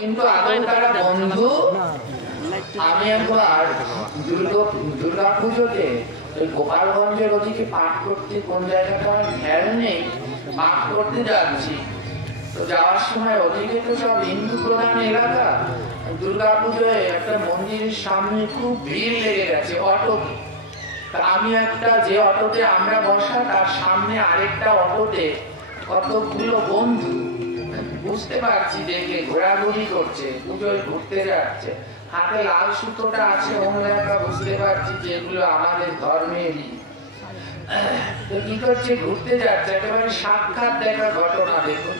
কিন্তু আদৌ তারা বন্ধু। আমি একবার দুর্গা পুজোতে ওই গোপালগঞ্জের ওদিকে পাঠ করতে, কোন জায়গাটা খেয়াল নেই, পাঠ করতে যাচ্ছি। তো যাওয়ার সময় ওদিকে তো সব হিন্দু প্রধান এলাকা, দুর্গা পুজোয় একটা মন্দিরের সামনে খুব ভিড় লেগে গেছে অটোতে। আমি একটা, যে অটোতে আমরা বসা তার সামনে আরেকটা অটোতে কতগুলো বন্ধু, বুঝতে পারছি দেখে ঘোরাঘুরি করছে, পুজোয় ঘুরতে যাচ্ছে, হাতে লাল সুতোটা আছে ওমলাকা, বুঝতে পারছি যে এগুলো আমাদের ধর্মেরই। তো কি করছে, ঘুরতে যাচ্ছে, একেবারে সাক্ষাৎ দেখা ঘটনা। দেখুন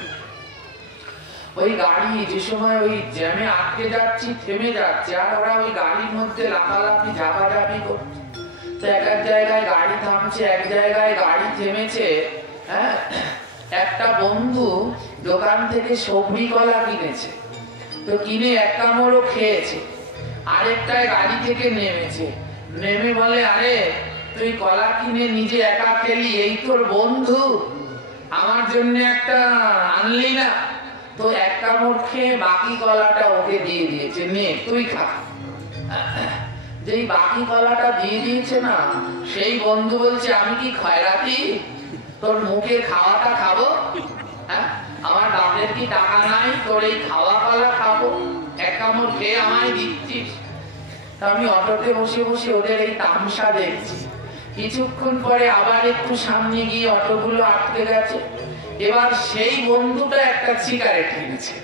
ওই গাড়ি যে সময় ওই জ্যামে আটকে যাচ্ছি থেমে যাচ্ছে, আর ওরা ওই গাড়ির মধ্যে লাফালাফি ঝাপাঝাপি করছে। তো এক এক জায়গায় গাড়ি থামছে, এক জায়গায় গাড়ি থেমেছে। হ্যাঁ, একটা বন্ধু দোকান থেকে সবজি কলা কিনেছে, তো কিনে এক কামড়ও খেয়েছে। আরেকটায় গাড়ি থেকে নেমেছে, নেমে বলে, আরে তুই কলা কিনে নিজে একা খেলি, এই তোর বন্ধু, আমার জন্য একটা আনলি না? তো এক কামড় খেয়ে বাকি কলাটা ওকে দিয়ে দিয়েছে, নে তুই খা। যেই বাকি কলাটা দিয়ে দিয়েছে না, সেই বন্ধু বলছে, আমি কি খয়রাতি তোর মুখে খাওয়াটা খাবো? হ্যাঁ, আমার বাপের কি টাকা নাই তোর এই খাওয়া কলা খাবো? এক কামড় খেয়ে আমায় দিচ্ছিস। আমি অটোতে বসে বসে ওদের এই তামসা দেখছি। কিছুক্ষণ পরে আবার একটু সামনে গিয়ে অটোগুলো আটকে গেছে। এবার সেই বন্ধুটা একটা সিগারেট কিনেছে,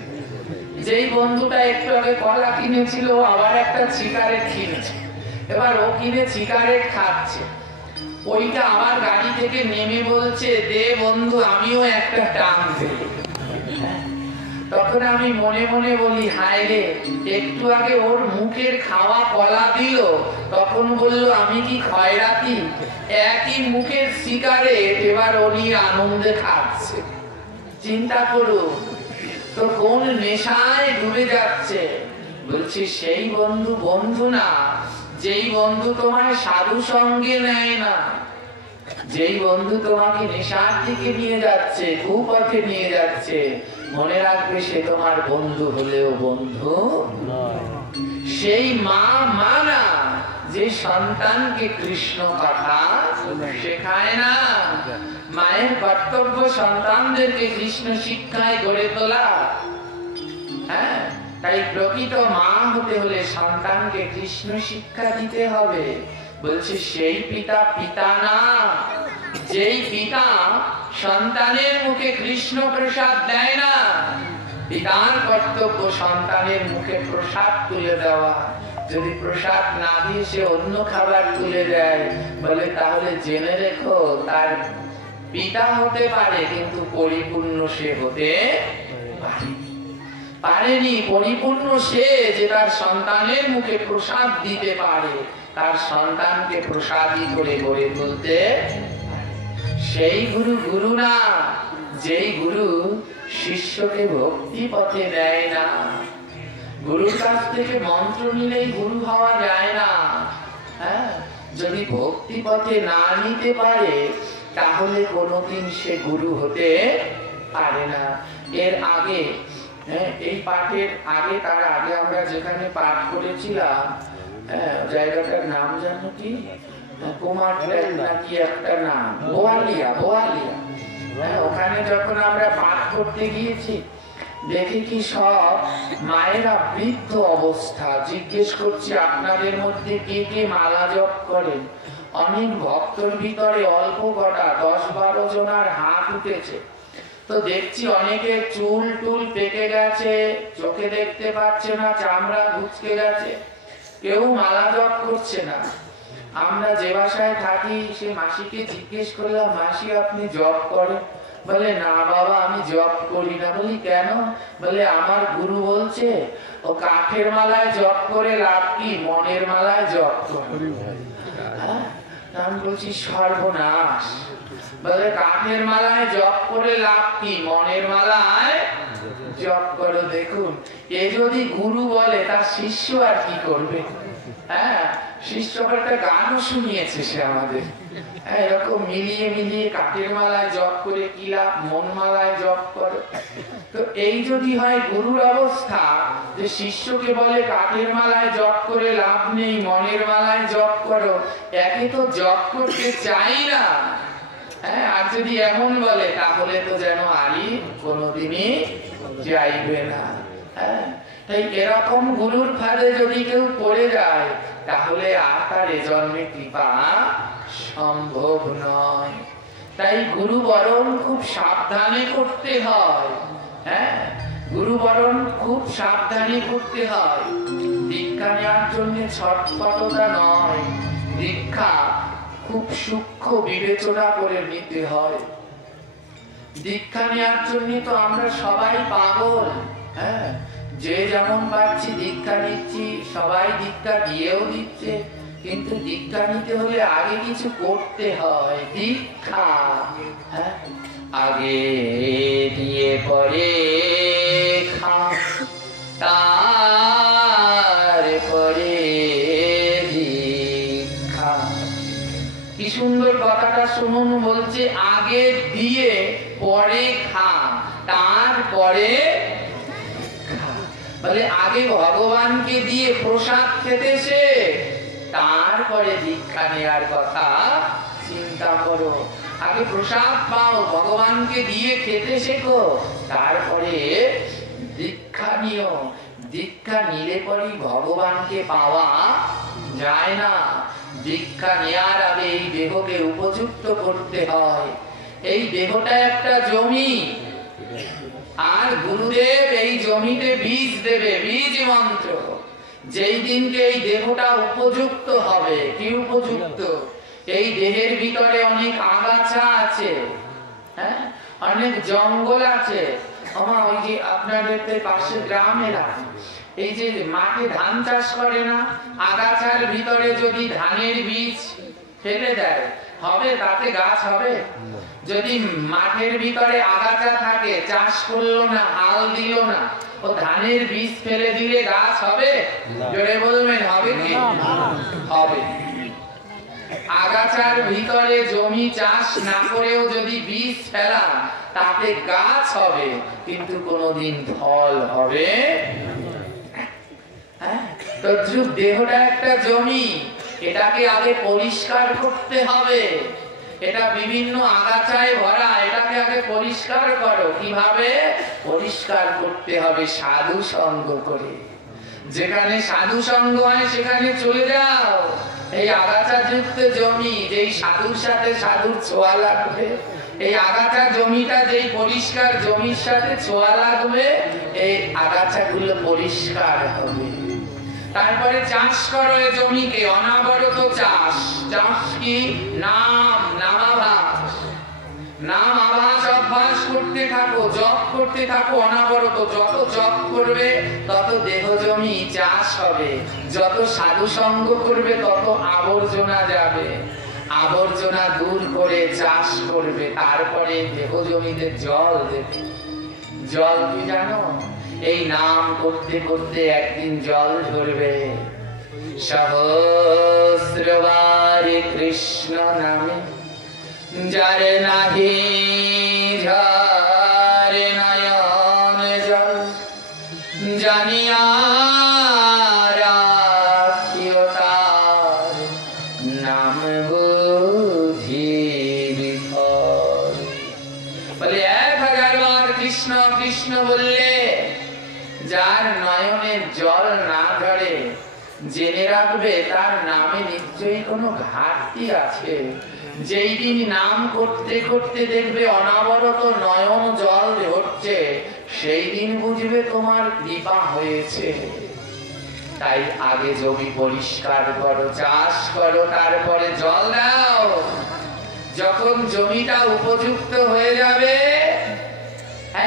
যেই বন্ধুটা একটু আগে কলা কিনেছিল আবার একটা সিগারেট কিনেছে। এবার ও কিনে সিগারেট খাচ্ছে, ওইটা আবার গাড়ি থেকে নেমে বলছে, দে বন্ধু আমিও একটা টান দেব। তখন আমি মনে মনে বলি, হায় রে, একটু আগে ওর মুখের খাওয়া কলা দিল, তখন বলল আমি কি খয়রাতি? একই মুখের সিগারেট এবার উনি আনন্দে খাচ্ছে। চিন্তা করুন তো কোন নেশায় ডুবে যাচ্ছে। বলছি সেই বন্ধু বন্ধু না, যেই বন্ধু তোমায় সাধু সঙ্গে নেয় না, যেই বন্ধু তোমাকে নেশার দিকে নিয়ে যাচ্ছে, কুপথে নিয়ে যাচ্ছে, মনে রাখবে সে তোমার বন্ধু হলেও বন্ধু সেই মা না, যে সন্তানকে কৃষ্ণ কথা শেখায় না। মায়ের কর্তব্য সন্তানদেরকে কৃষ্ণ শিক্ষায় গড়ে তোলা। হ্যাঁ, তাই প্রকৃত মা হতে হলে সন্তানকে কৃষ্ণ শিক্ষা দিতে হবে। বলছে সেই পিতা পিতা না, যেই পিতা সন্তানের মুখে কৃষ্ণ প্রসাদ দেয় না, পিতার কর্তব্য সন্তানের মুখে প্রসাদ তুলে দেওয়া। যদি প্রসাদ না দিয়ে সে অন্য খাবার তুলে দেয়, বলে তাহলে জেনে রেখো তার পিতা হতে পারে কিন্তু পরিপূর্ণ সে হতে পারেনি। পরিপূর্ণ সে যে তার সন্তানের মুখে প্রসাদ দিতে পারে, তার সন্তানকে প্রসাদী করে গড়ে তুলতে। সেই গুরু গুরু না, যেই গুরু শিষ্যকে ভক্তি পথে দেয় না। গুরুর কাছ থেকে মন্ত্র নিলেই গুরু হওয়া যায় না। হ্যাঁ, যদি ভক্তি পথে না নিতে পারে তাহলে কোনোদিন সে গুরু হতে পারে না। এর আগে, এই পাঠের আগে, তার আগে আমরা যেখানে পাঠ করেছিলাম, জায়গাটার নাম জানো কি? কুমার নাকি একটা নাম, বোয়ালিয়া। ওখানে যখন আমরা পাঠ করতে গিয়েছি, দেখি কি সব মায়েরা বৃদ্ধ অবস্থা। জিজ্ঞেস করছি, আপনাদের মধ্যে কে কে মালা জপ করেন? অনেক ভক্তর ভিতরে অল্প কটা 10-12 জনার হাত উঠেছে। তো দেখছি অনেকের চুল টুল পেকে গেছে, চোখে দেখতে পাচ্ছে না, চামড়া ঘুচকে গেছে, কেউ মালা জপ করছে না। আমরা যে বাসায় থাকি সে মাসিকে জিজ্ঞেস করলাম, মাসি আপনি জপ করেন? বলে না বাবা আমি জপ করি না। বলি কেন? বলে আমার গুরু বলছে ও কাঠের মালায় জপ করে লাভ কি, মনের মালায় জপ করে। আমি বলছি সর্বনাশ। বলে কাঠের মালায় জপ করে লাভ কি, মনের মালায় জপ করো। দেখুন, এ যদি গুরু বলে তার শিষ্য আর কি করবে? হ্যাঁ, শিষ্যকে একটা গানও শুনিয়েছে সে আমাদের। এরকম মিলিয়ে মিলিয়ে কাঠের মালায় জপ করে কি লাভ, মন মালায় জপ করো। তো এই যদি হয় গুরুর অবস্থা, যে শিষ্যকে বলে কাঠের মালায় জপ করে লাভ নেই, মনের মালায় জপ করো, একে তো জপ করতে চাই না। হ্যাঁ, আর যদি এমন বলে তাহলে তো যেন আরই কোনোদিনই যাইবে না। হ্যাঁ, তাই এরকম গুরুর ফাঁদে যদি কেউ পড়ে যায় তাহলে আর তার এ জন্মে কৃপা সম্ভব নয়। তাই গুরু বরণ খুব সাবধানে করতে হয়। হ্যাঁ, গুরু বরণ খুব সাবধানে করতে হয়। দীক্ষা নেওয়ার জন্য ছটফটতা নয়, দীক্ষা খুব সূক্ষ্ম বিবেচনা করে নিতে হয়। দীক্ষা নেওয়ার জন্য তো আমরা সবাই পাগল। হ্যাঁ, যে যেমন পাচ্ছি দীক্ষা নিচ্ছি, সবাই দীক্ষা দিয়েও দিচ্ছে, কিন্তু দীক্ষা নিতে হলে আগে কিছু করতে হয়। দীক্ষা হ্যাঁ, আগে দিয়ে পরে খা, তারপরে দীক্ষা। কি সুন্দর কথাটা শুনুন, বলছে আগে দিয়ে পরে খা, তারপরে বলে আগে ভগবানকে দিয়ে প্রসাদ খেতে সে, তারপরে দীক্ষা নেওয়ার কথা চিন্তা করো। আগে প্রসাদ পাও, ভগবানকে দিয়ে খেতে শেখো, তারপরে দীক্ষা নিও। দীক্ষা নিলে পরে ভগবানকে পাওয়া যায় না। দীক্ষা নেওয়ার আগে এই দেহকে উপযুক্ত করতে হয়। এই দেহটা একটা জমি, আর গুরুদেব এই জমিতে বীজ দেবে, বীজ মন্ত্র। যেই দিনকে এই দেহটা উপযুক্ত হবে, কি উপযুক্ত? এই দেহের ভিতরে অনেক আগাছা আছে, হ্যাঁ, অনেক জঙ্গল আছে। ওই যে আপনাদের পাশে গ্রামেরা এই যে মাঠে ধান চাষ করে না, আগাছার ভিতরে যদি ধানের বীজ ফেলে দেয় হবে? তাতে গাছ হবে? যদি মাঠের ভিতরে আগাছা থাকে, চাষ করলো না, হাল দিল না, ও ধানের বীজ ফেলে দিলে গাছ হবে? জোরে বলবেন, হবে কি? হবে। আগাছার ভিতরে জমি চাষ না করেও যদি বীজ ফেলা, তাতে গাছ হবে, কিন্তু কোনোদিন ফল হবে। তো দেহটা একটা জমি, এটাকে আগে পরিষ্কার করতে হবে। এটা বিভিন্ন আগাছায় ভরা, এটাকে আগে পরিষ্কার করো। কিভাবে পরিষ্কার করতে হবে? সাধু সঙ্গ করে। যেখানে সাধু সঙ্গ হয় সেখানে চলে যাও। এই আগাছা যুক্ত জমি, যেই সাধুর সাথে সাধুর ছোঁয়া লাগবে, এই আগাছা জমিটা যেই পরিষ্কার জমির সাথে ছোঁয়া লাগবে, এই আগাছাগুলো পরিষ্কার হবে। তারপরে চাষ করো এই জমিকে, অনাবরত চাষ। চাষ কি? নাম, নামাভাস। নাম আভাস অভ্যাস করতে থাকো, জপ করতে থাকো অনাবরত। যত জপ করবে তত দেহ জমি চাষ হবে। যত সাধু সঙ্গ করবে তত আবর্জনা যাবে। আবর্জনা দূর করে চাষ করবে, তারপরে দেহ জমিতে জল দেবে। জল কি জানো? এই নাম করতে করতে একদিন জল ধরবে। সহস্রবার কৃষ্ণ নামে যার নাহি ঝরে নয়ন জল, জানিয়া রাখিও তার নাম বুঝি বিফল। বলে 1000 বার কৃষ্ণ কৃষ্ণ বললে যার নয়নের জল না ঝরে, জেনে রাখবে তার নামে নিশ্চয়ই কোনো ঘাটতি আছে। যেই দিন নাম করতে করতে দেখবে অনাবরত নয়ন জল ঝরছে, সেই দিন বুঝবে তোমার কৃপা হয়েছে। তাই আগে জমি পরিষ্কার করো, চাষ করো, তারপরে জল দাও। যখন জমিটা উপযুক্ত হয়ে যাবে,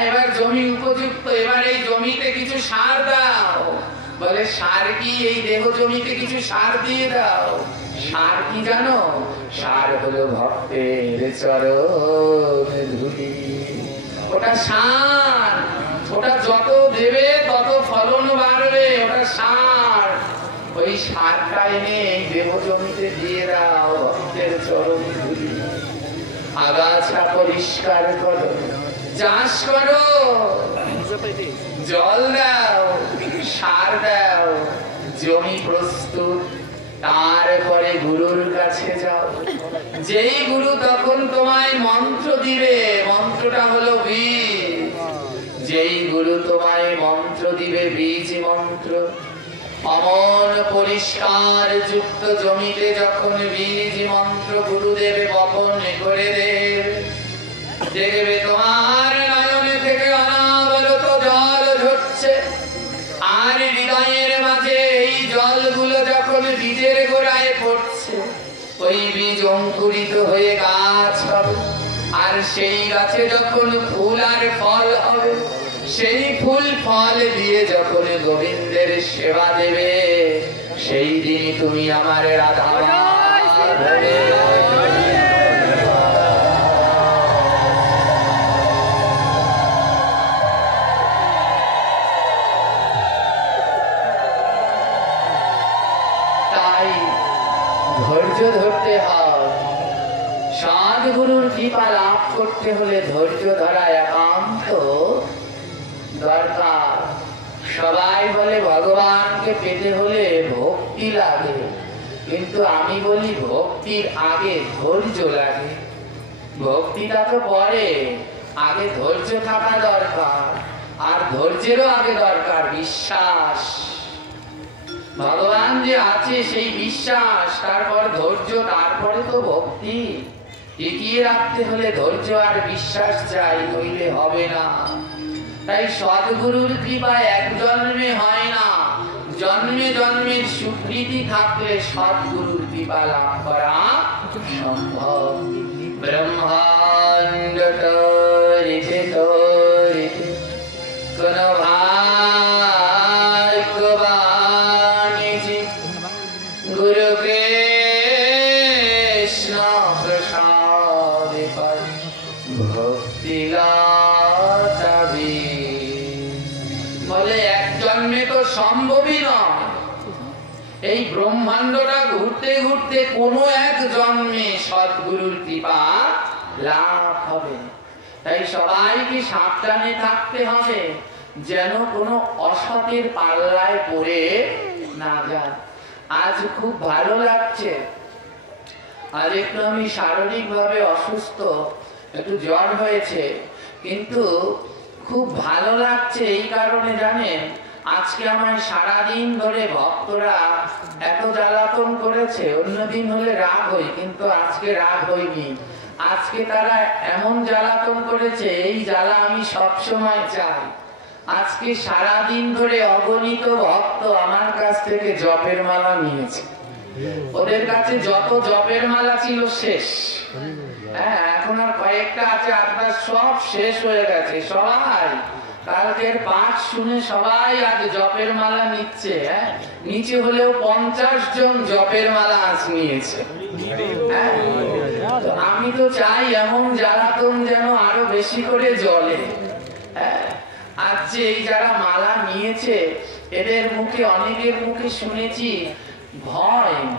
এবার জমি উপযুক্ত, এবার এই জমিতে কিছু সার দাও। বলে সার কি? এই দেহ জমিতে কিছু সার দিয়ে দাও। সার কি জানো? সার হলো ভক্তের চরণ ধুলি। ওটা সার, ওটা যত দেবে তত ফলন বাড়বে, ওটা সার। ওই সারটা এনে দেব জমিতে দিয়ে দাও, ভক্তের চরণ ধুলি। আগাছা পরিষ্কার করো, চাষ করো, জল দাও, সার দাও, জমি প্রস্তুত। তারপরে গুরুর কাছে যাও। যেই গুরু তখন তোমায় মন্ত্র দিবে, মন্ত্রটা হলো বীজ। যেই গুরু তোমায় মন্ত্র দিবে, বীজ মন্ত্র, অমন পরিষ্কার যুক্ত জমিতে যখন বীজ মন্ত্র গুরুদেব বপন করে দেবে, দেখবে তোমার নয়নে থেকে অনাবরত জল ঝরছে। আর হৃদয়ের মাঝে এই জলগুলো যখন বীজের গোড়ায় পড়ছে, ওই বীজ অঙ্কুরিত হয়ে গাছ হবে। আর সেই গাছে যখন ফুল আর ফল হবে, সেই ফুল ফল দিয়ে যখন গোবিন্দের সেবা দেবে, সেই দিনই তুমি আমার রাধা হবে। তাই ধৈর্য ধরতে হয়। সদ্গুরুর কৃপা লাভ করতে হলে ধৈর্য ধরা একান্ত দরকার। সবাই বলে ভগবানকে পেতে হলে ভক্তি লাগে, কিন্তু আমি বলি ভক্তির আগে ধৈর্য লাগে। ভক্তিটা তো পরে, আগে ধৈর্য থাকা দরকার। আর ধৈর্যেরও আগে দরকার বিশ্বাস। ভগবান যে আছে সেই বিশ্বাস, তারপর ধৈর্য, তারপরে তো ভক্তি। টিকিয়ে রাখতে হলে ধৈর্য আর বিশ্বাস চাই, নইলে হবে না। তাই সদ্গুরুর কৃপা এক জন্মে হয় না, জন্মে জন্মের সুকৃতি থাকলে সদ্গুরুর কৃপা লাভ করা সম্ভব। ব্রহ্মাণ্ড তরিতে তরিতে কোন ভাগ্যবানী গুরু কৃষ্ণ প্রসাদে পাই ভক্তি বলে এক জন্মে তো সম্ভবই নয়। এই ব্রহ্মাণ্ডটা ঘুরতে ঘুরতে কোনো এক জন্মে সদ্গুরুর কৃপা লাভ হবে। তাই সবাইকে সাবধানে থাকতে হবে, যেন কোনো অসতের পাল্লায় পড়ে না যায়। আজ খুব ভালো লাগছে, আজ একটু আমি শারীরিকভাবে অসুস্থ, একটু জ্বর হয়েছে, কিন্তু খুব ভালো লাগছে এই কারণে জানেন, আজকে আমায় সারাদিন ধরে ভক্তরা এত জ্বালাতন করেছে। অন্যদিন হলে রাগ হই, কিন্তু আজকে রাগ হইনি। আজকে তারা এমন জ্বালাতন করেছে, এই জ্বালা আমি সবসময় চাই। আজকে সারাদিন ধরে অগণিত ভক্ত আমার কাছ থেকে জপের মালা নিয়েছে। ওদের কাছে যত জপের মালা ছিল শেষ, হ্যাঁ, এখন আর কয়েকটা আছে, আপনার সব শেষ হয়ে গেছে। সবাই কালকের পাঠ শুনে সবাই আজ জপের মালা নিচ্ছে। হ্যাঁ, নিচে হলেও 50 জন জপের মালা আজ নিয়েছে। হ্যাঁ, আমি তো চাই এমন জ্বালাতন যেন আরো বেশি করে জ্বলে। হ্যাঁ, আজ যে এই যারা মালা নিয়েছে, এদের মুখে, অনেকের মুখে শুনেছি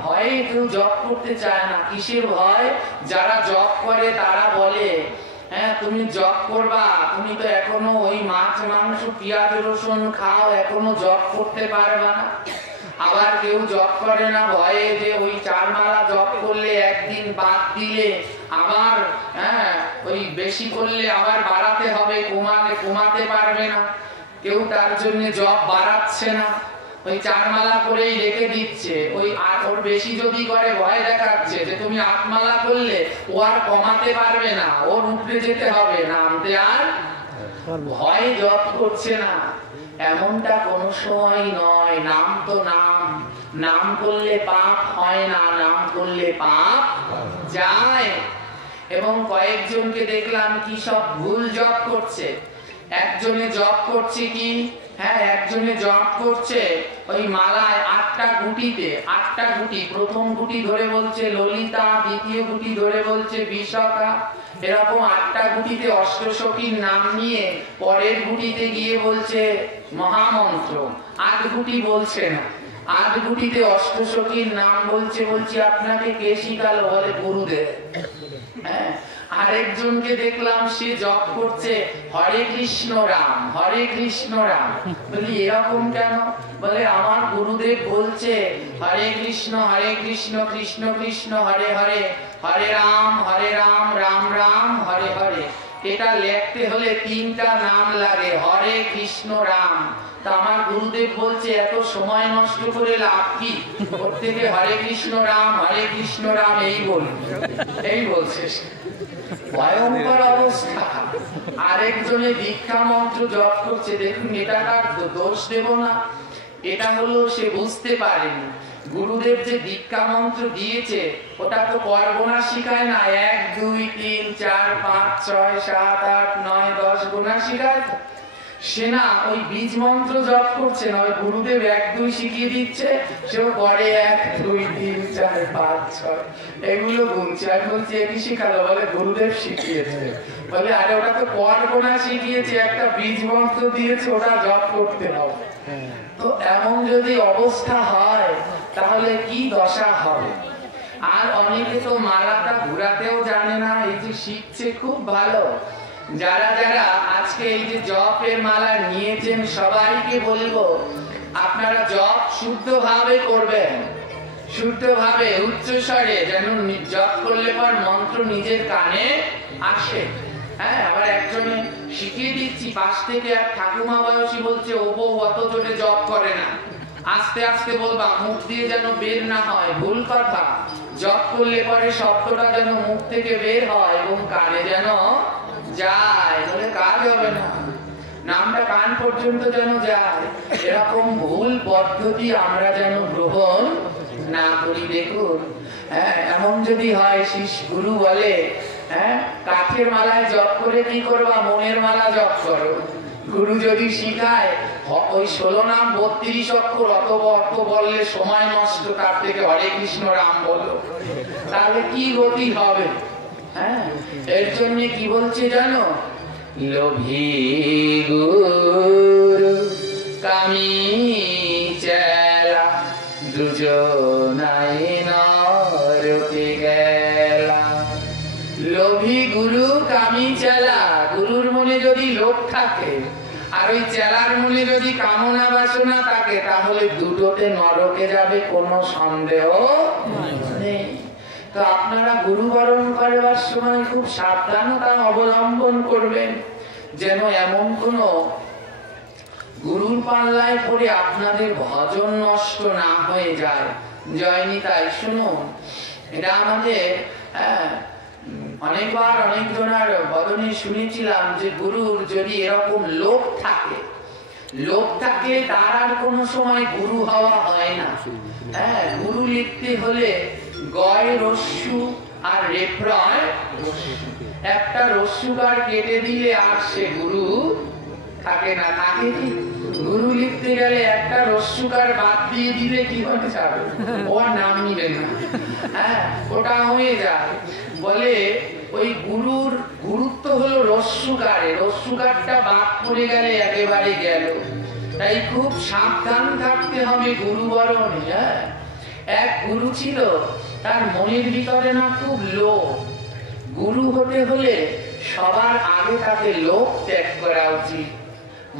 ভয়ে কেউ জপ করতে চায় না। কিসের ভয়? যারা জপ করে তারা বলে, হ্যাঁ তুমি জপ করবা, তুমি তো এখনো ওই মাছ মাংস পেঁয়াজ রসুন খাও, এখনো জপ করতে পারবা না। আবার কেউ জপ করে না ভয়ে যে ওই 4 মালা জপ করলে একদিন বাদ দিলে আবার, হ্যাঁ ওই বেশি করলে আবার বাড়াতে হবে, কমাতে পারবে না। কেউ তার জন্য জপ বাড়াচ্ছে না, ওই 4 মালা করেই রেখে দিচ্ছে। ওই আর ওর বেশি যদি করে ভয় দেখাচ্ছে যে তুমি 8 মালা করলে ও আর কমাতে পারবে না, ওর উপরে যেতে হবে, নামতে আর ভয় জপ করছে না। এমনটা কোন সময় নয়। নাম তো নাম, নাম করলে পাপ হয় না, নাম করলে পাপ যায়। এবং কয়েকজনকে দেখলাম কি সব ভুল জপ করছে। একজনে জপ করছে কি, হ্যাঁ একজনে জপ করছে ওই মালায় 8টা গুটিতে, 8টা গুটি, প্রথম গুটি ধরে বলছে ললিতা, দ্বিতীয় গুটি ধরে বলছে বিশাখা, এরকম 8টা গুটিতে অষ্টসখীর নাম নিয়ে পরের গুটিতে গিয়ে বলছে মহামন্ত্র। 8 গুটি বলছে না, 8 গুটিতে অষ্টসখীর নাম বলছে। বলছি আপনাকে কে শিখালো? বলে গুরুদেব। হ্যাঁ, আরেকজনকে দেখলাম সে জপ করছে হরে কৃষ্ণ রাম, হরে কৃষ্ণ রাম। বলি এরকম কেন? বলে আমার গুরুদেব বলছে হরে কৃষ্ণ কৃষ্ণ কৃষ্ণ হরে হরে, হরে রাম রাম রাম হরে হরে। এটা লিখতে হলে 3টা নাম লাগে, হরে কৃষ্ণ রাম। তা আমার গুরুদেব বলছে এত সময় নষ্ট করে লাভ কি, ওর থেকে হরে কৃষ্ণ রাম এই বলছে। ভয়ঙ্কর অবস্থা। আরেকজনে দীক্ষা মন্ত্র জপ করছে, দেখুন এটা কার দোষ দেব না, এটা হলো সে বুঝতে পারেনি। গুরুদেব যে দীক্ষা মন্ত্র দিয়েছে ওটা তো করগোনা শিখায় না, 1 2 3 4 5 6 7 8 9 10 গোনা শিখায়। সে না ওই বীজ মন্ত্র জপ করছে না, ওই গুরুদেব 1 2 শিখিয়ে দিচ্ছে, সেও করে 1 2 3 4 5 6 এগুলো গুনছে। আর বলছে কি শিখালো? বলে গুরুদেব শিখিয়েছে। বলে আরে ওটা তো করগোনা শিখিয়েছে, একটা বীজ মন্ত্র দিয়েছে, ওটা জপ করতে হবে। তো এমন যদি অবস্থা হয় তাহলে কি দশা হবে? আর অনেকে তো মালাটা ঘুরাতেও জানে না, এই যে শিখছে খুব ভালো। যারা যারা আজকে এই যে জপের মালা নিয়েছেন সবাইকে বলবো আপনারা জপ শুদ্ধভাবে করবেন, শুদ্ধভাবে উচ্চস্বরে, যেন জপ করলে পর মন্ত্র নিজের কানে আসে। হ্যাঁ, আবার একজনে শিখিয়ে দিচ্ছি, পাশ থেকে এক ঠাকুমা বয়সী বলছে ও বউ অত জোরে জপ করে না, আস্তে আস্তে বলবা, মুখ দিয়ে যেন বের না হয়। ভুল কথা, জপ করলে পরে শব্দটা যেন মুখ থেকে বের হয় এবং কানে যেন যায়, বলে কাজ হবে না, নামটা কান পর্যন্ত যেন যায়। এরকম ভুল পদ্ধতি আমরা যেন গ্রহণ না করি। দেখুন, হ্যাঁ এমন যদি হয়, গুরু বলে হ্যাঁ কাঠের মালায় জপ করে কি করবা? মনের মালা জপ করো। গুরু যদি শিখায় ওই 16 নাম 32 অক্ষর অত বললে সময় নষ্ট, তার থেকে হরে কৃষ্ণ রাম বলো, তাহলে কি গতি হবে? হ্যাঁ, এর জন্য কি বলছে জানো? লোভী গুরু কামি চেলা দুজনাই নরকে গেলা। লোভী গুরু কামি চেলা, গুরুর মনে যদি লোভ থাকে আর ওই চেলার মনে যদি কামনা বাসনা থাকে, তাহলে দুটোতে নরকে যাবে, কোনো সন্দেহ নেই। তো আপনারা গুরু বরণ করবার সময় খুব সাবধানতা অবলম্বন করবেন, যেন এমন কোন গুরুর পাল্লায় পড়ে আপনাদের ভজন নষ্ট না হয়ে যায়। জয়নিতাই শুনুন, এটা আমাদের অনেকবার অনেকজনের বদনে শুনেছিলাম যে গুরুর যদি এরকম লোভ থাকে, লোভ থাকলে তার আর কোনো সময় গুরু হওয়া হয় না। হ্যাঁ, গুরু লিখতে হলে গয় রস্যু আর রেফ্রয় একটা রস্যুকার কেটে দিলে আর সে গুরু থাকে না। থাকে কি? গুরু লিখতে গেলে একটা রস্যুকার বাদ দিয়ে দিলে কি হতে যাবে? ওর নাম নিবে না। হ্যাঁ, ওটা হয়ে যায়। বলে ওই গুরুর গুরুত্ব হলো রস্যুকারে, রস্যুকারটা বাদ পড়ে গেলে একেবারে গেল। তাই খুব সাবধান থাকতে হবে গুরু বরণে। হ্যাঁ, এক গুরু ছিল, তার মনের ভিতরে না খুব লোভ। গুরু হতে হলে সবার আগে তাকে লোভ ত্যাগ করা উচিত।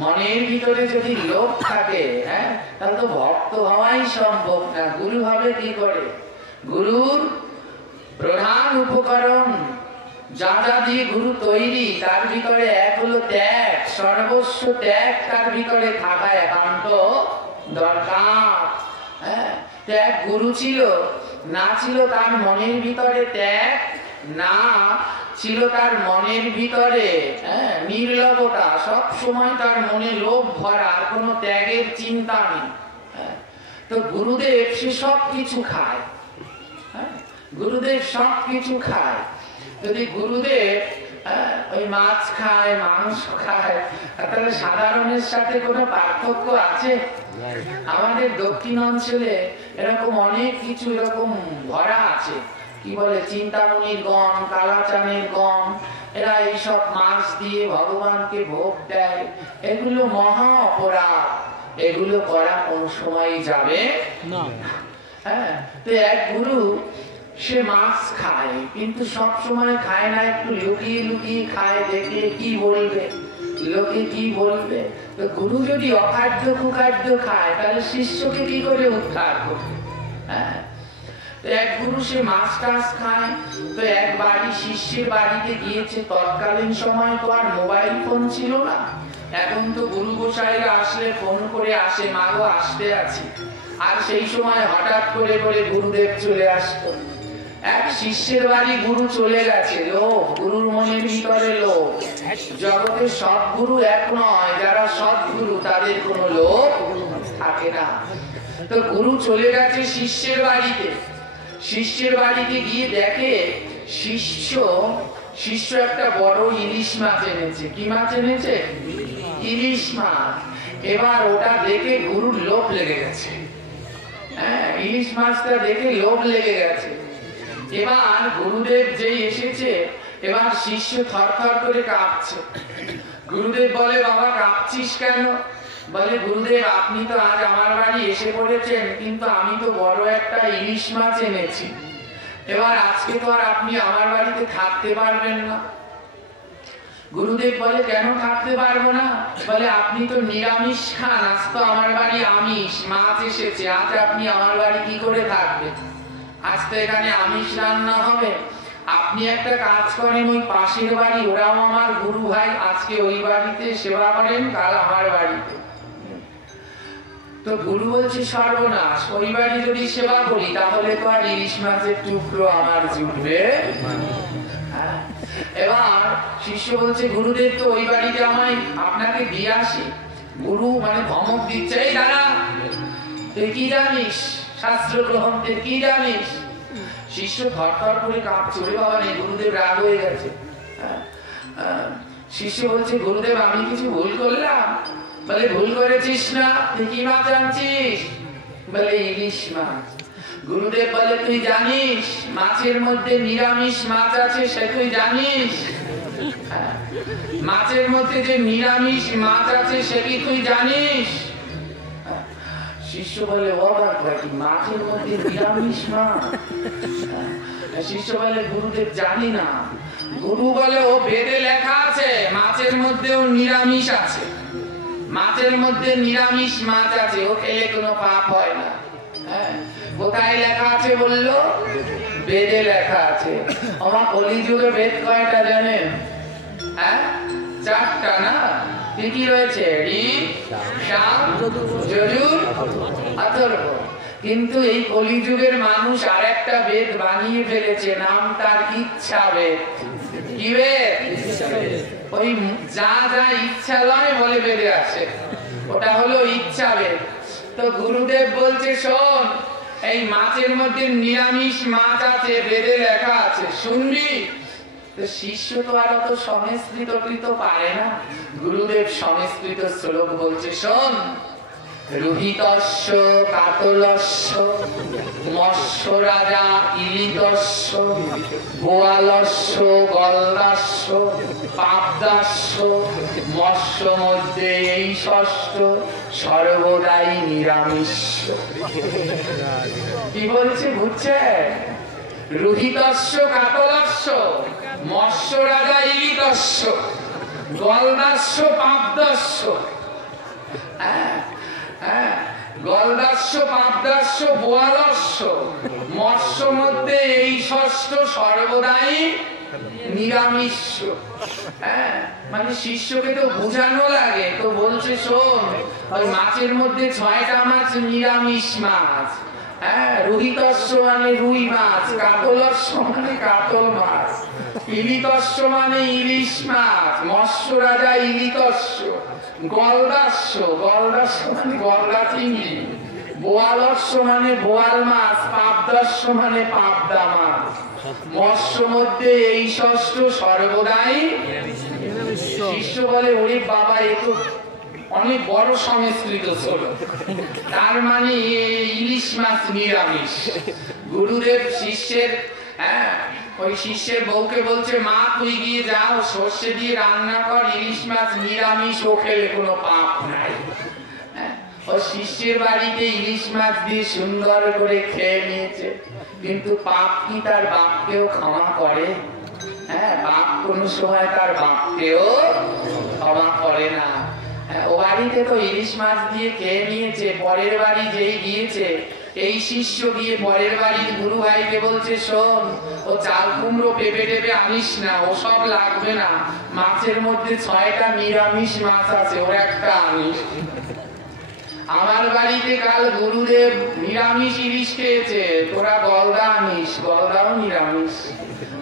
মনের ভিতরে যদি লোভ থাকে, হ্যাঁ, তাহলে তো ভক্ত হওয়াই সম্ভব না। গুরু হবে কি করে? গুরুর প্রধান উপকরণ যা যা দিয়ে গুরু তৈরি, তার ভিতরে এক হলো ত্যাগ, সর্বস্ব ত্যাগ তার ভিতরে থাকা একান্ত দরকার। হ্যাঁ, ত্যাগ গুরু ছিল না, ছিল তার মনের ভিতরে ত্যাগ, না ছিল তার মনের ভিতরে নির্লোভতা, সব সময় তার মনে লোভ ভরা, আর কোনো ত্যাগের চিন্তা নেই। তো গুরুদেব সে সব কিছু খায়, গুরুদেব সব কিছু খায়। যদি গুরুদেব ওই মাছ খায়, মাংস খায়, তাহলে সাধারণের সাথে কোনো পার্থক্য আছে? আমাদের দক্ষিণ অঞ্চলে এরকম অনেক কিছু এরকম ভরা আছে, কি বলে চিন্তামণির গম, কালাচানের গম, এরা এইসব মাছ দিয়ে ভগবানকে ভোগ দেয়। এগুলো মহা অপরাধ, এগুলো করা কোন সময় যাবে না। হ্যাঁ, তো এক গুরু সে মাছ খায়, কিন্তু সব সময় খায় না, একটু লুকিয়ে লুকিয়ে খায়, দেখলে কি বলবে, লোকে কি বলবে। তো গুরু যদি অখাদ্য কুখাদ্য খায়, তাহলে শিষ্যকে কি করে উদ্ধার করবে? হ্যাঁ, তো এক গুরু সে মাছ টাছ খায়। তো এক বাড়ি শিষ্যের বাড়িতে গিয়েছে। তৎকালীন সময় তো আর মোবাইল ফোন ছিল না। এখন তো গুরু গোসাইরা আসলে ফোন করে আসে, মাগো আসতে আছি। আর সেই সময় হঠাৎ করে করে গুরুদেব চলে আসতো। এক শিষ্যের বাড়ি গুরু চলে গেছে, লোভ, গুরুর মনের ভিতরে লোভ। জগতের সব গুরু এক নয়, যারা সৎগুরু তাদের কোনো লোভ থাকে না। তো গুরু চলে গেছে শিষ্যের বাড়িতে। শিষ্যের বাড়িতে গিয়ে দেখে শিষ্য একটা বড় ইলিশ মাছ এনেছে। কি মাছ এনেছে? ইলিশ মাছ। এবার ওটা দেখে গুরুর লোভ লেগে গেছে। হ্যাঁ, ইলিশ মাছটা দেখে লোভ লেগে গেছে। এবার গুরুদেব যেই এসেছে, এবার শিষ্য থরথর করে কাঁপছে। গুরুদেব বলে, বাবা কাঁপছিস কেন? বলে, গুরুদেব আপনি তো আজ আমার বাড়ি এসে পড়েছেন, কিন্তু আমি তো বড় একটা ইলিশ মাছ এনেছি। এবার আজকে তো আর আপনি আমার বাড়িতে থাকতে পারবেন না। গুরুদেব বলে, কেন থাকতে পারবো না? বলে, আপনি তো নিরামিষ খান, আজ তো আমার বাড়ি আমিষ, মাছ এসেছে, আজ আপনি আমার বাড়ি কি করে থাকবেন? আজ তো এখানে আমিষ রান্না হবে। আপনি একটা কাজ করেন, ওই পাশের বাড়ি, ওরাও আমার গুরু ভাই, আজকে ওই বাড়িতে সেবা করেন, কাল আমার বাড়িতে। তো গুরু বলছে, সর্বনাশ, ওই বাড়ি যদি সেবা করি তাহলে তো আর ইলিশ মাছের টুকরো আমার জুটবে। এবার শিষ্য বলছে, গুরুদেব তো ওই বাড়িতে আমায় আপনাকে দিয়ে আসি। গুরু মানে ধমক দিচ্ছে, এই দাঁড়া, তুই কি জানিস শাস্ত্র গ্রহণের, কি জানিস? শিষ্য থরথর করে কাঁপছে, ওরে বাবা নেই, গুরুদেব রাগ হয়ে গেছে। শিষ্য বলছে, গুরুদেব আমি কিছু ভুল করলাম? বলে, ভুল করেছিস না, তুই কি মাছ আনছিস? বলে, ইলিশ মাছ। গুরুদেব বলে, তুই জানিস মাছের মধ্যে নিরামিষ মাছ আছে, সে তুই জানিস? মাছের মধ্যে যে নিরামিষ মাছ আছে সে কি তুই জানিস? শিষ্য বলে, ও বাবা, কি মাছের মধ্যে নিরামিষ মাছ? শিষ্য বলে, গুরুদেব জানি না। গুরু বলে, ও বেদে লেখা আছে মাছের মধ্যেও নিরামিষ আছে, মাছের মধ্যে নিরামিষ মাছ আছে, ও খেলে কোনো পাপ হয় না। হ্যাঁ, কোথায় লেখা আছে বললো? বেদে লেখা আছে। আমার কলিযুগে বেদ কয়টা জানেন? হ্যাঁ, 4টা না? কি কি রয়েছে? ঋক, সাম, যজুর, অথর্ব। কিন্তু এই কলিযুগের মানুষ আর একটা বেদ বানিয়ে ফেলেছে, নাম তার ইচ্ছা বেদ। কি বেদ? ওই যা যা ইচ্ছা লয় বলে বেদে আছে, ওটা হলো ইচ্ছা বেদ। তো গুরুদেব বলছে, শোন, এই মাছের মধ্যে নিরামিষ মাছ আছে, বেদে লেখা আছে, শুনবি? তো শিষ্য তো আর অত সংস্কৃত পারে না। গুরুদেব সংস্কৃত শ্লোক বলছে, শোন, রুহিতস্য কাতলস্য মৎস্য রাজা ইলিতস্য গোয়ালস্য গলদাস্য পাবদাস্য মৎস্য মধ্যে এই ষষ্ঠ সর্বদাই নিরামিষ। কি বলছে বুঝছে? রুহিতস্য কাতলস্য মৎস্য রাজা ইলিতস্য গলদাস্য পাবদাস্য। গলদাস্য পাবদাস্য বোয়ালস্য মৎস্য মধ্যে এই ষষ্ঠ সর্বদাই নিরামিষ। মানে শিষ্যকে তো বোঝানো লাগে, তো বলছে, শোন, ওই মাছের মধ্যে 6টা মাছ নিরামিষ মাছ। হ্যাঁ, রুহিতস্য মানে রুই মাছ, কাতলস্য মানে কাতল মাছ, ইলিতস্য মানে ইলিশ মাছ, মৎস্য রাজা ইলিতস্য, গলদাস্য মানে গলদা চিংড়ি, বোয়ালস্য মানে বোয়াল মাছ, পাবদাস্য মানে পাবদা মাছ। মৎস্য মধ্যে এই ষষ্ঠ সর্বদাই। শিষ্য বলে ওরে বাবা, এ তো অনেক বড় সংস্কৃত ছিল, তার মানে ইলিশ মাছ নিরামিষ। গুরুদেব শিষ্যের ওই শিষ্যের বউকে বলছে, মা তুই গিয়ে যাও সর্ষে দিয়ে রান্না কর, ইলিশ মাছ নিরামিষ, ও খেলে কোনো পাপ নাই। ও শিষ্যের বাড়িতে ইলিশ মাছ দিয়ে সুন্দর করে খেয়ে নিয়েছে, কিন্তু পাপ কি তার বাপকেও ক্ষমা করে? বাপ কোন সময় তার বাপকেও ক্ষমা করে না। ও বাড়িতে তো ইলিশ মাছ দিয়ে খেয়ে নিয়েছে, পরের বাড়ি যেই গিয়েছে, এই শিষ্য গিয়ে পরের বাড়ির গুরু ভাইকে বলছে, শোন, ও চাল কুমড়ো পেঁপে টেপে আনিস না, ও সব লাগবে না, মাছের মধ্যে 6টা নিরামিষ মাছ আছে, ওর একটা আনিস। আমার বাড়িতে কাল গুরুদেব নিরামিষ ইলিশ খেয়েছে, তোরা গলদা আনিস, গলদাও নিরামিষ।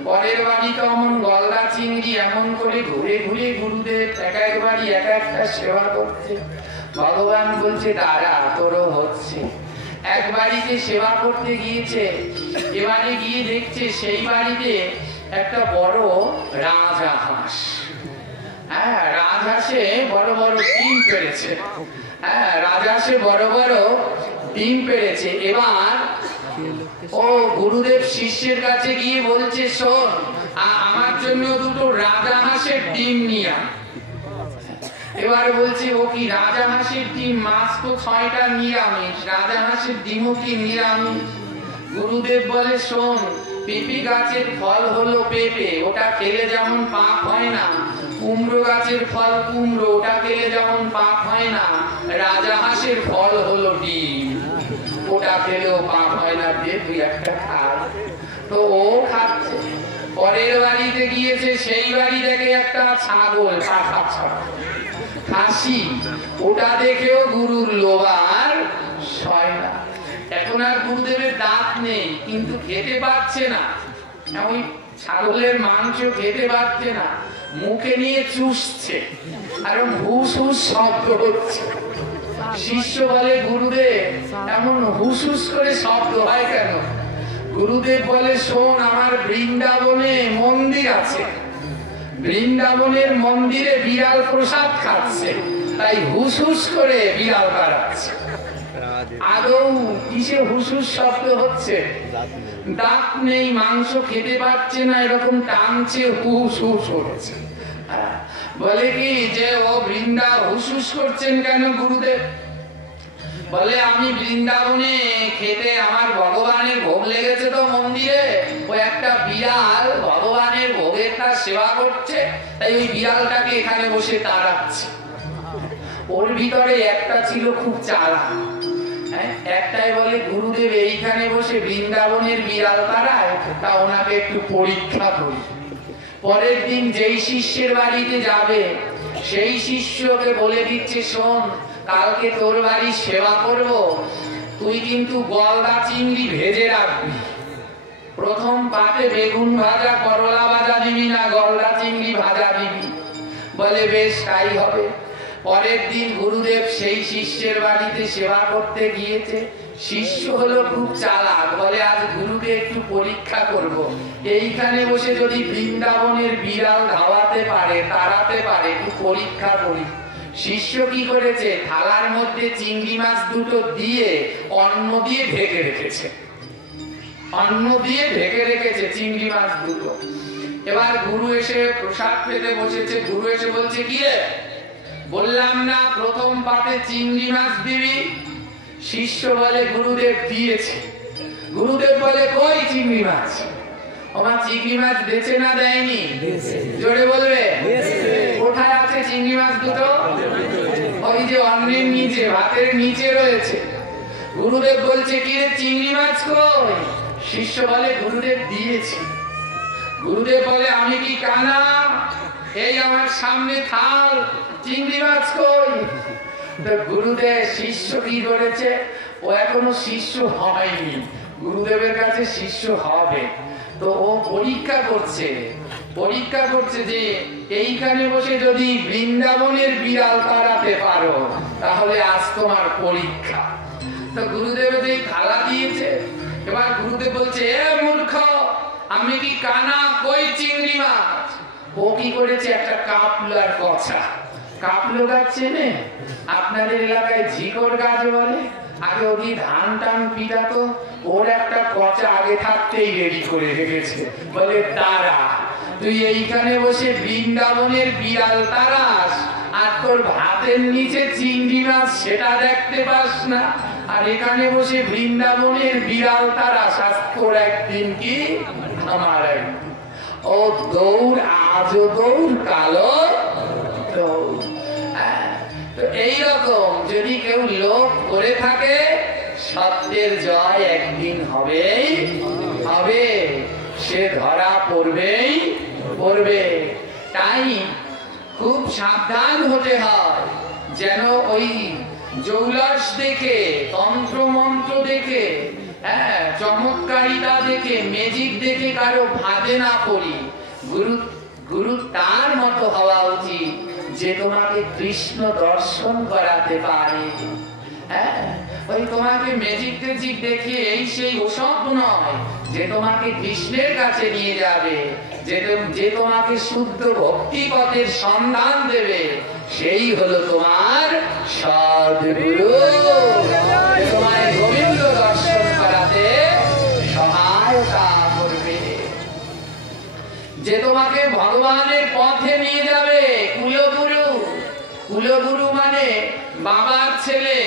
পরের বাড়ি তো অমন গলদা চিংড়ি, এমন করে ঘুরে ঘুরে গুরুদেব এক এক বাড়ি এক একটা সেবা করছে। ভগবান বলছে, দাঁড়া, তোরও হচ্ছে। এক বাড়িতে সেবা করতে গিয়েছে, এবারে গিয়ে দেখছে সেই বাড়িতে একটা বড় রাজহাঁস। রাজহাঁসে বড় বড় ডিম পেড়েছে। রাজহাঁসে বড় বড় ডিম পেড়েছে। এবার ও গুরুদেব শিষ্যের কাছে গিয়ে বলছে, শোন, আমার জন্য দুটো রাজহাঁসের ডিম নিয়ে আয়। এবার বলছে, ও কি রাজহাঁসের ডিম? মাছ তো 6টা নিরামিষ, রাজহাঁসের ডিমও কি নিরামিষ? গুরুদেব বলে, শোন, পেঁপে গাছের ফল হলো পেঁপে, ওটা খেলে যেমন পাপ হয় না, কুমড়ো গাছের ফল কুমড়ো, ওটা খেলে যেমন পাপ হয় না, রাজহাঁসের ফল হলো ডিম, ওটা খেলেও পাপ হয় না, দে তুই একটা খা। তো ও খাচ্ছে। পরের বাড়িতে গিয়েছে, সেই বাড়ি দেখে একটা ছাগল, পাখা ছাগল, খাসি, ওটা দেখেও গুরুর লোভ আর সয় না। এখন আর গুরুদেবের দাঁত নেই, কিন্তু খেতে পাচ্ছে না, ওই ছাগলের মাংস খেতে পাচ্ছে না, মুখে নিয়ে চুষছে, আর হুস হুস শব্দ হচ্ছে। শিষ্য বলে, গুরুদেব, এমন হুস হুস করে শব্দ হয় কেন? গুরুদেব বলে, শোন, আমার বৃন্দাবনে মন্দির আছে, বৃন্দাবনের মন্দিরে বিড়াল প্রসাদ খাচ্ছে, তাই হুস হুস করে বিড়াল বাড়াচ্ছে। আদৌ কিসে হুস হুস শব্দ হচ্ছে? দাঁত নেই, মাংস খেতে পারছে না, এরকম টানছে, হুস হুস হচ্ছে। বলে কি যে, ও বৃন্দা হুস হুস করছেন কেন গুরুদেব? বলে, আমি বৃন্দাবনে খেতে, আমার ভগবানের ভোগ লেগেছে তো মন্দিরে, ও একটা বিড়াল ভগবানের ভোগের তার সেবা করছে, তাই ওই বিড়ালটাকে এখানে বসে তাড়াচ্ছে। ওর ভিতরে একটা ছিল খুব চালাক। একটাই বলে, গুরুদেব এইখানে বসে বৃন্দাবনের বিড়াল তাড়ায়, তা ওনাকে একটু পরীক্ষা করি। পরের দিন যেই শিষ্যের বাড়িতে যাবে, সেই শিষ্যকে বলে দিচ্ছে, শোন, কালকে তোর বাড়ি সেবা করব, তুই কিন্তু গলদা চিংড়ি ভেজে রাখবি, প্রথম পাতে বেগুন ভাজা করলা ভাজা দিবি না, গলদা চিংড়ি ভাজা দিবি। বলে, বেশ, তাই হবে। পরের দিন গুরুদেব সেই শিষ্যের বাড়িতে সেবা করতে গিয়েছে। শিষ্য হলো খুব চালাক, বলে, আজ গুরুকে একটু পরীক্ষা করব, এইখানে বসে যদি বৃন্দাবনের বিড়াল ধাওয়াতে পারে, তাড়াতে পারে, একটু পরীক্ষা করি। শিষ্য কি করেছে, থালার মধ্যে চিংড়ি মাছ দুটো দিয়ে অন্ন দিয়ে ঢেকে রেখেছে, অন্ন দিয়ে ঢেকে রেখেছে চিংড়ি মাছ দুটো। এবার গুরু এসে প্রসাদ পেতে বসেছে। গুরু এসে বলছে, কি রে, বললাম না প্রথম পাতে চিংড়ি মাছ দিবি? শিষ্য বলে, গুরুদেব দিয়েছে। গুরুদেব বলে, কই চিংড়ি মাছ? আমার চিংড়ি মাছ বেচে না দেয়নি? জোরে বলবে, কোথায় আছে চিংড়ি মাছ দুটো? ওই যে অন্নের নিচে, ভাতের নিচে রয়েছে। গুরুদেব বলছে, কি রে, চিংড়ি মাছ কই? শিষ্য বলে, গুরুদেব দিয়েছে। গুরুদেব বলে, আমি কি কানা? এই আমার সামনে থাল, চিংড়ি মাছ কই? তো গুরুদেব, শিষ্য কি করেছে, ও এখনো শিষ্য হয়নি, গুরুদেবের কাছে শিষ্য হবে, তো ও পরীক্ষা করছে, পরীক্ষা করছে যে এইখানে বসে যদি বৃন্দাবনের বিড়াল তাড়াতে পারো, তাহলে আজ তোমার পরীক্ষা। তো গুরুদেব যে থালা দিয়েছে, এবার গুরুদেব বলছে, এ মূর্খ, আমি কি কানা কই চিংড়ি মাছ। ও কি করেছে, একটা কাপলার কচা, কাপলো গাছ চেনে আপনাদের এলাকায় ঝিকর গাছ বলে, আগে ওই ধান টান পিটাতো, ওর একটা কচা আগে থাকতেই রেডি করে রেখেছে, বলে তারা তুই এইখানে বসে বৃন্দাবনের বিড়াল তারাস, আর তোর ভাতের নিচে চিংড়ি মাছ সেটা দেখতে পাস না, আর এখানে বসে বৃন্দাবনের বিড়াল তারাস, আজ তোর একদিন কি আমার একদিন। ও দৌড়, আজও দৌড়, কালো দৌড়। তো এইরকম যদি কেউ লোভ করে থাকে, সত্যের জয় একদিন হবেই হবে, সে ধরা পড়বেই পড়বে। তাই খুব সাবধান হতে হয়, যেন ওই জৌলস দেখে, তন্ত্র মন্ত্র দেখে, চমৎকারিতা দেখে, ম্যাজিক দেখে কারো ভাদে না পড়ি। গুরু তার মতো হওয়া উচিত যে তোমাকে কৃষ্ণ দর্শন করাতে পারে। ওই তোমাকে ম্যাজিক টেজিক দেখিয়ে এই সেই ওসব নয়, যে তোমাকে কৃষ্ণের কাছে নিয়ে যাবে, যে তোমাকে শুদ্ধ ভক্তি পথের সন্ধান দেবে, সেই হলো তোমার সদ্গুরু। তোমায় গোবিন্দ দর্শন করাতে সহায়তা করবে, যে তোমাকে ভগবানের পথে নিয়ে যাবে। কুলগুরু, কুলগুরু মানে বাবার ছেলে,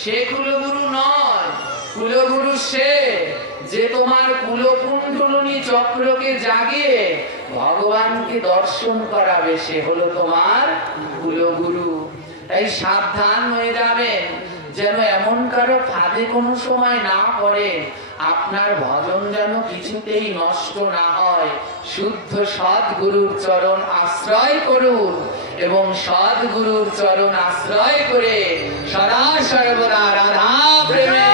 সে কুলগুরু নয়। কুলগুরু সে যে তোমার কুলকুণ্ডলিনী চক্রকে জাগিয়ে ভগবানকে দর্শন করাবে, সে হলো তোমার কুলগুরু। তাই সাবধান হয়ে যাবেন, যেন এমন কারো ফাঁদে কোনো সময় না পড়ে, আপনার ভজন যেন কিছুতেই নষ্ট না হয়। শুদ্ধ সদ্গুরুর চরণ আশ্রয় করুন, এবং সদ্গুরুর চরণ আশ্রয় করে সদা সর্বদা রাধা প্রেমে